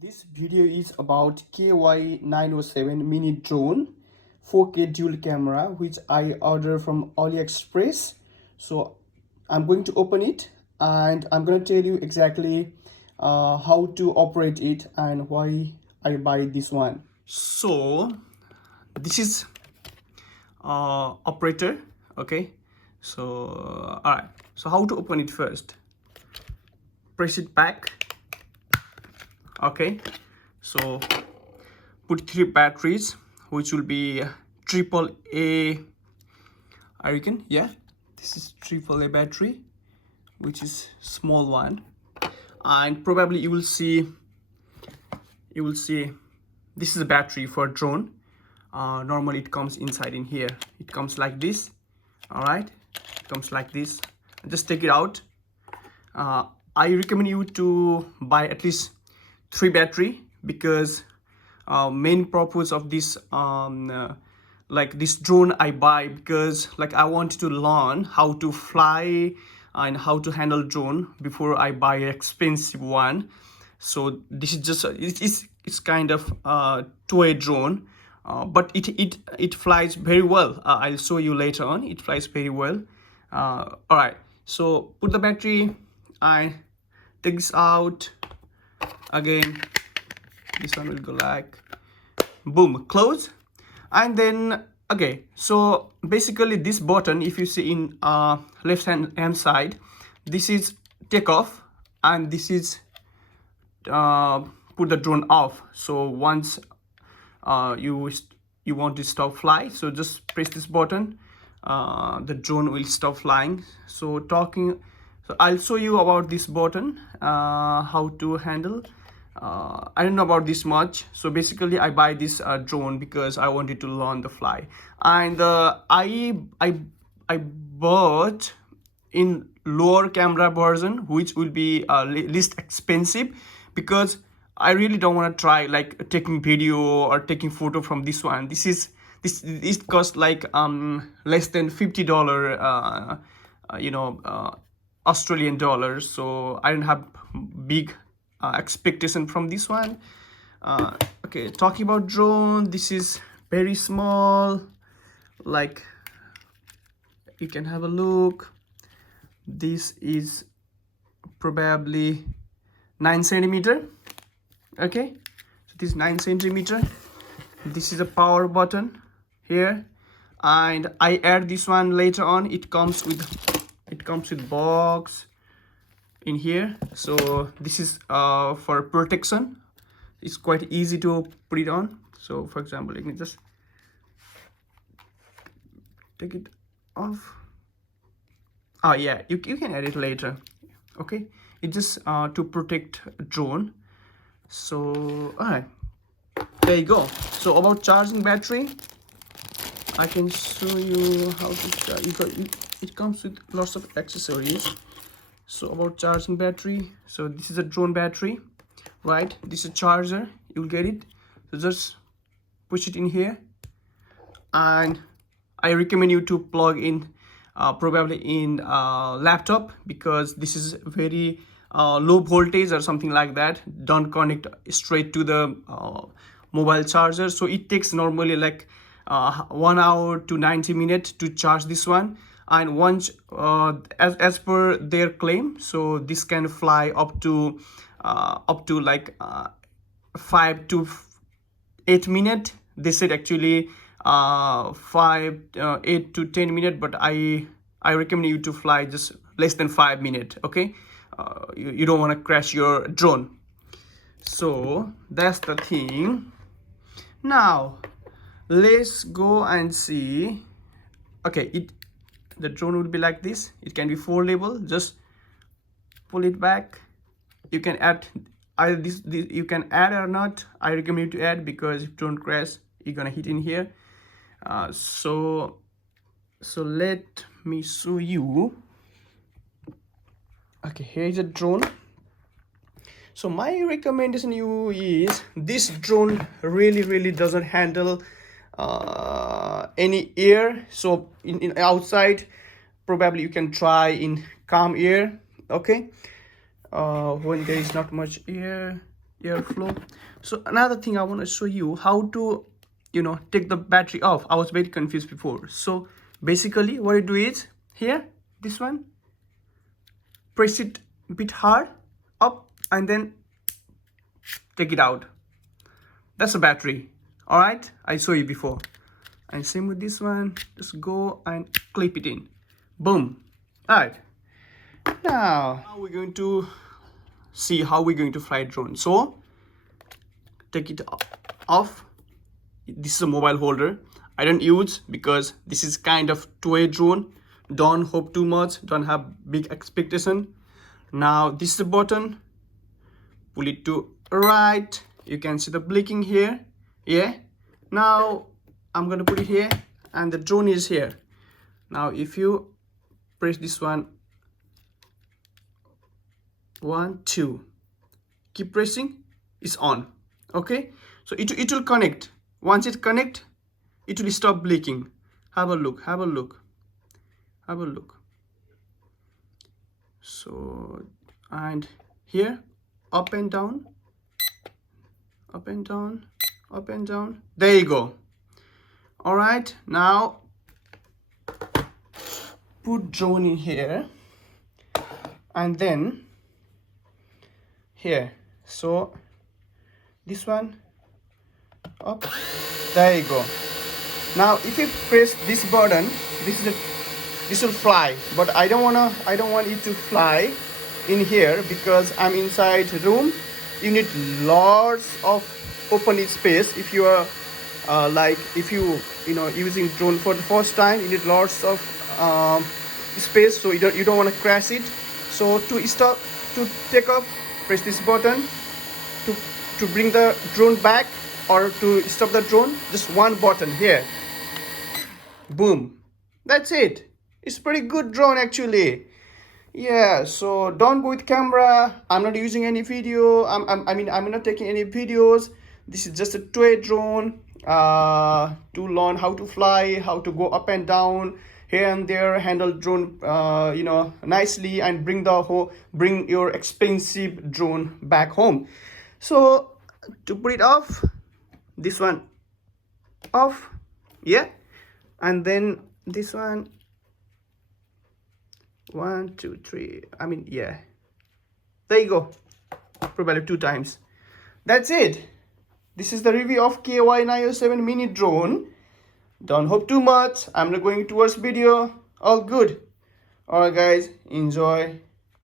This video is about KY907 mini drone 4K dual camera which I ordered from AliExpress. So I'm going to open it and I'm going to tell you exactly how to operate it and why I buy this one. So this is operator. Okay, so all right, so how to open it? First press it back. Okay, so put 3 batteries which will be triple A, I reckon. Yeah, this is triple A battery, which is small one, and probably you will see this is a battery for drone. Normally it comes inside in here. It comes like this. All right, it comes like this. Just take it out. I recommend you to buy at least 3 battery, because main purpose of this like this drone I buy, because like I want to learn how to fly and how to handle drone before I buy an expensive one. So this is just it's kind of toy drone, but it flies very well. I'll show you later on. It flies very well. All right, so put the battery. I take this out. Again, this one will go like boom, close. And then okay, so basically this button, if you see in left hand side, this is take off and this is put the drone off. So once you want to stop fly, so just press this button, the drone will stop flying. So I'll show you about this button, how to handle. I don't know about this much. So basically I buy this drone because I wanted to learn the fly, and I bought in lower camera version, which will be least expensive, because I really don't want to try like taking video or taking photo from this one. This cost like less than $50 Australian dollars. So I don't have big expectation from this one. Okay, talking about drone, this is very small, like you can have a look. This is probably 9 centimeter. Okay, so this is 9 centimeter. This is a power button here, and I add this one later on. It comes with box in here. So this is for protection. It's quite easy to put it on. So for example, let me just take it off. Oh yeah, you can add it later. Okay, it's just to protect drone. So all right, there you go. So about charging battery, I can show you how to charge. It comes with lots of accessories. So about charging battery, so this is a drone battery, right? This is a charger, you'll get it. So just push it in here, and I recommend you to plug in probably in laptop, because this is very low voltage or something like that. Don't connect straight to the mobile charger. So it takes normally like 1 hour to 90 minutes to charge this one. And once as per their claim, so this can fly up to like 5 to 8 minutes. They said actually 8 to 10 minutes, but I recommend you to fly just less than 5 minutes. Okay, you don't want to crash your drone. So that's the thing. Now let's go and see. Okay, the drone will be like this. It can be foldable. Just pull it back. You can add either this you can add or not. I recommend you to add, because if drone crash, you're gonna hit in here. So let me show you. Okay, here is a drone. So my recommendation you is, this drone really doesn't handle any air. So in outside, probably you can try in calm air. Okay, when there is not much air, airflow. So another thing I want to show you how to, take the battery off. I was very confused before. So basically what you do is here, this one, press it a bit hard up and then take it out. That's a battery. All right, I saw you before. And same with this one, just go and clip it in. Boom. All right, now we're going to see how we're going to fly drone. So take it off. This is a mobile holder I don't use because this is kind of two-way drone. Don't hope too much, don't have big expectation. Now this is the button, pull it to right. You can see the blinking here. Yeah, now I'm gonna put it here and the drone is here. Now if you press this one, 1 2, keep pressing, it's on. Okay, so it will connect. Once it connect, it will stop blinking. Have a look, have a look, have a look. So, and here, up and down, up and down, up and down. There you go. All right, now put drone in here and then here. So this one up, there you go. Now if you press this button, this will fly, but I don't want it to fly in here because I'm inside room. You need lots of open space. If you are if you using drone for the first time, you need lots of space, so you don't want to crash it. So to take off, press this button. To bring the drone back or to stop the drone, just one button here. Boom, that's it. It's pretty good drone actually. Yeah, so don't go with camera. I'm not using any video. I'm not taking any videos. This is just a toy drone to learn how to fly, how to go up and down here and there, handle drone nicely, and bring your expensive drone back home. So to put it off, this one off, yeah, and then this one, 1 2 3, yeah, there you go, probably 2 times. That's it. This is the review of KY907 mini drone. Don't hope too much. I'm not going towards video. All good. Alright guys, enjoy.